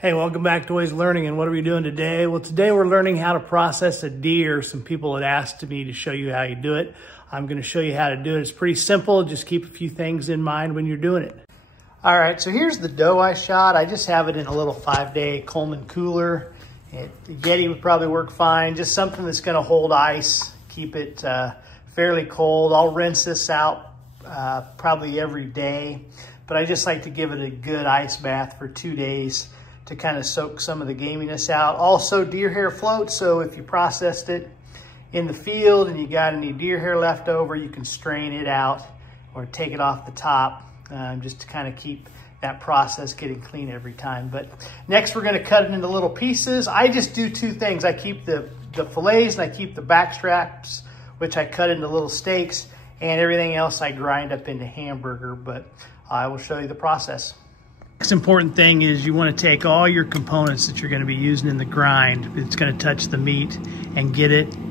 Hey, welcome back to Always Learning. And what are we doing today? Well, today we're learning how to process a deer. Some people had asked me to show you how you do it. I'm going to show you how to do it. It's pretty simple. Just keep a few things in mind when you're doing it. All right, so here's the doe I shot. I just have it in a little 5-day Coleman cooler. The Yeti would probably work fine. Just something that's going to hold ice, keep it fairly cold. I'll rinse this out probably every day, but I just like to give it a good ice bath for 2 days to kind of soak some of the gaminess out. Also, deer hair floats, so if you processed it in the field and you got any deer hair left over, you can strain it out or take it off the top just to kind of keep that process getting clean every time. But next we're gonna cut it into little pieces. I just do two things. I keep the fillets and I keep the back straps, which I cut into little steaks, and everything else I grind up into hamburger, but I will show you the process. Next important thing is you want to take all your components that you're going to be using in the grind. It's going to touch the meat and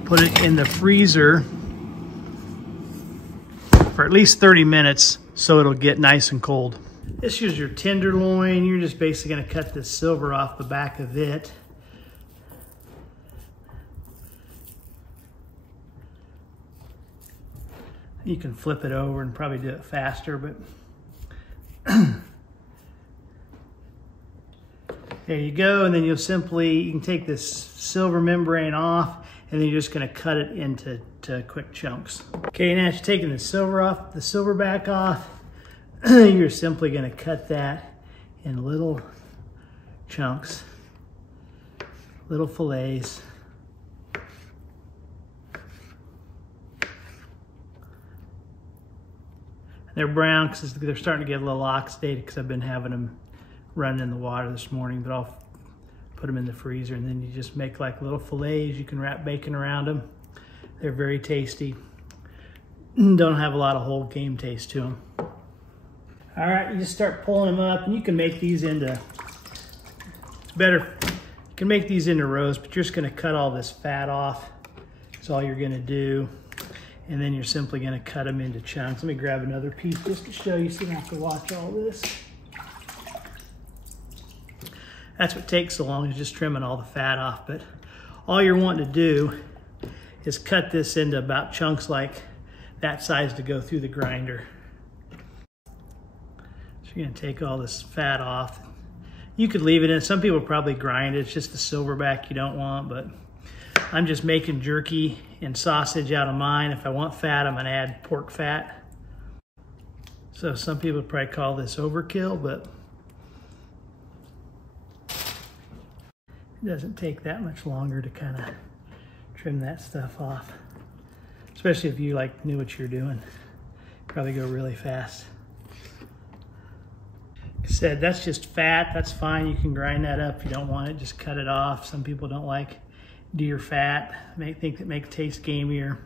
put it in the freezer for at least 30 minutes so it'll get nice and cold. This is your tenderloin. You're just basically going to cut the silver off the back of it. You can flip it over and probably do it faster, but there you go. And then you can take this silver membrane off, and then you're just gonna cut it into quick chunks. Okay, now you're taking the silver back off, you're simply gonna cut that in little chunks, little fillets. They're brown because they're starting to get a little oxidated because I've been having them running in the water this morning, but I'll put them in the freezer, and then you just make like little fillets. You can wrap bacon around them. They're very tasty. Don't have a lot of whole game taste to them. All right, you just start pulling them up, and you can make these into, you can make these into roast, but you're just gonna cut all this fat off. That's all you're gonna do. And then you're simply gonna cut them into chunks. Let me grab another piece just to show you so you don't have to watch all this. That's what takes so long, is just trimming all the fat off. But all you're wanting to do is cut this into about chunks like that size to go through the grinder. So you're gonna take all this fat off. You could leave it in. Some people probably grind it. It's just the silverback you don't want, but I'm just making jerky and sausage out of mine. If I want fat, I'm gonna add pork fat. So some people would probably call this overkill, but it doesn't take that much longer to kind of trim that stuff off. Especially if you knew what you're doing. Probably go really fast. Like I said, that's just fat, that's fine. You can grind that up if you don't want it, just cut it off. Some people don't like deer fat, think it makes taste gamier.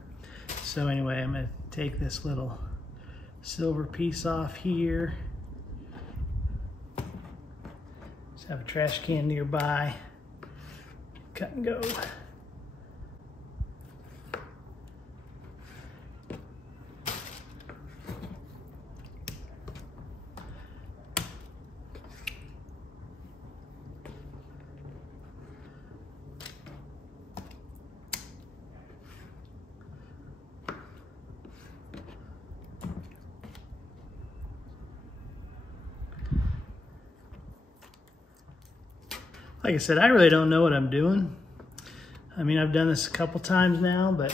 So anyway, I'm gonna take this little silver piece off here. Just have a trash can nearby. Cut and go. Like I said, I really don't know what I'm doing. I mean, I've done this a couple times now, but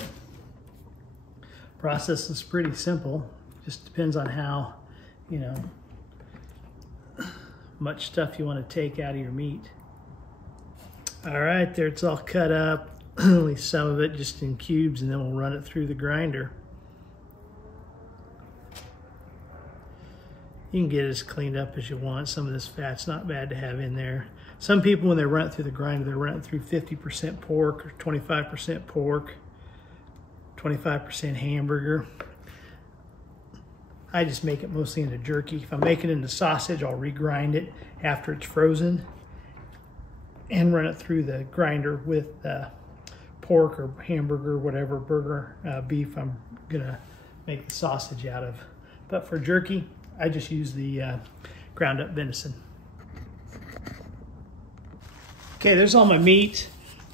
process is pretty simple. Just depends on how, much stuff you want to take out of your meat. All right, there it's all cut up. At least some of it just in cubes, and then we'll run it through the grinder. You can get it as cleaned up as you want. Some of this fat's not bad to have in there. Some people, when they run it through the grinder, they're running through 50% pork or 25% pork, 25% hamburger. I just make it mostly into jerky. If I'm making it into sausage, I'll regrind it after it's frozen and run it through the grinder with pork or hamburger, whatever beef I'm gonna make the sausage out of. But for jerky, I just use the ground up venison. Okay, there's all my meat.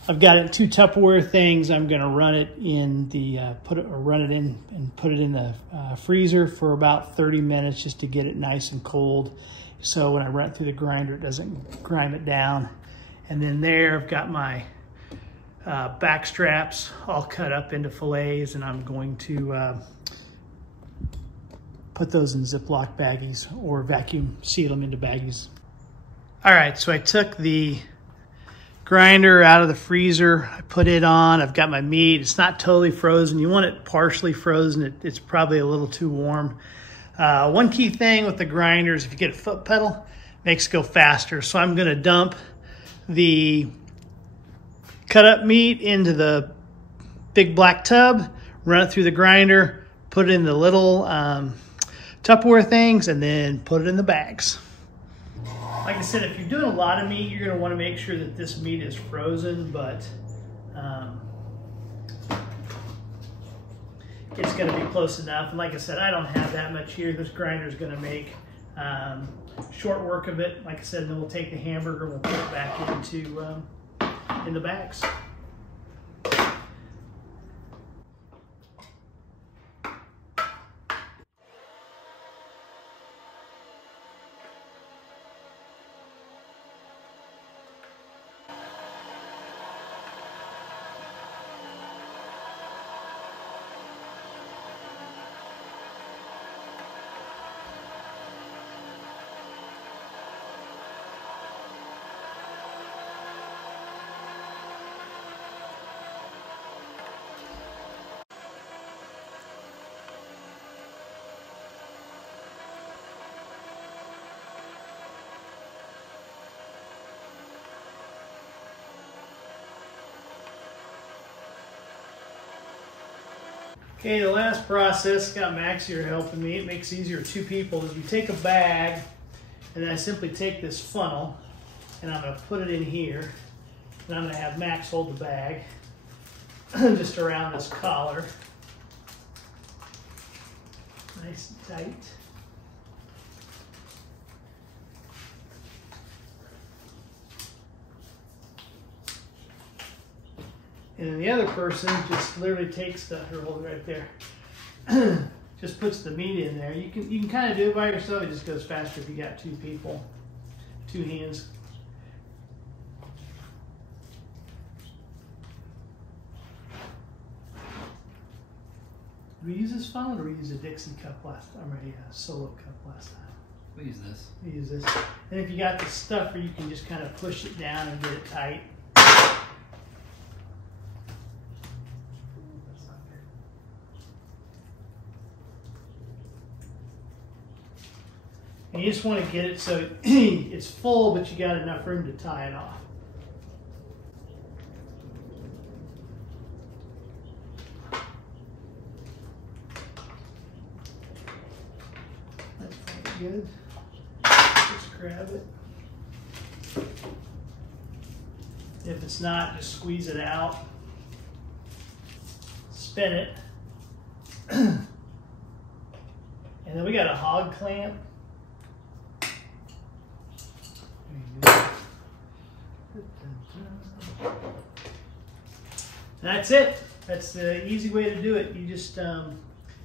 I've got it in 2 Tupperware things. I'm gonna run it in the put it in the freezer for about 30 minutes just to get it nice and cold. So when I run it through the grinder, it doesn't grind it down. And then there, I've got my back straps all cut up into fillets, and I'm going to put those in Ziploc baggies or vacuum seal them into baggies. All right, so I took the grinder out of the freezer. I put it on. I've got my meat. It's not totally frozen. You want it partially frozen. It's probably a little too warm. One key thing with the grinder is if you get a foot pedal, it makes it go faster. So I'm going to dump the cut up meat into the big black tub, run it through the grinder, put it in the little Tupperware things, and then put it in the bags. Like I said, if you're doing a lot of meat, you're going to want to make sure that this meat is frozen, but it's going to be close enough. And like I said, I don't have that much here. This grinder is going to make short work of it. Like I said, then we'll take the hamburger and we'll put it back into in the bags. Okay, the last process, got Max here helping me. It makes it easier for 2 people. Is we take a bag, and then I simply take this funnel, and I'm going to put it in here, and I'm going to have Max hold the bag just around this collar. Nice and tight. And then the other person just literally takes the, here, hold it right there, just puts the meat in there. You can kind of do it by yourself. It just goes faster if you got 2 people, 2 hands. Did we use this funnel or we use a Dixie cup last time, or a Solo cup last time? We use this. We use this. And if you got the stuffer, you can just kind of push it down and get it tight. And you just want to get it so it's full, but you got enough room to tie it off. That's pretty good. Just grab it. If it's not, just squeeze it out. Spin it. And then we got a hog clamp. That's it. That's the easy way to do it. You just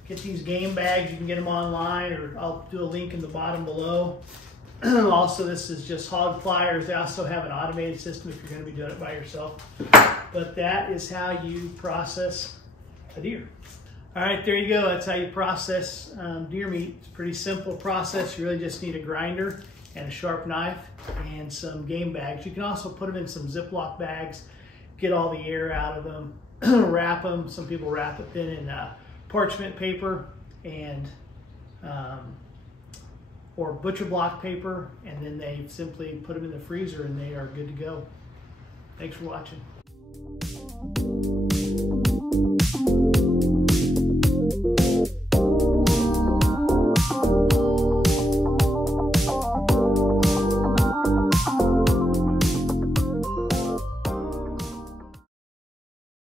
get these game bags. You can get them online, or I'll do a link in the bottom below. Also, this is just hog pliers. They also have an automated system if you're going to be doing it by yourself. But that is how you process a deer. All right, there you go. That's how you process deer meat. It's a pretty simple process. You really just need a grinder and a sharp knife and some game bags. You can also put them in some Ziploc bags, get all the air out of them, wrap them. Some people wrap it then in parchment paper and or butcher block paper, and then they simply put them in the freezer and they are good to go. Thanks for watching.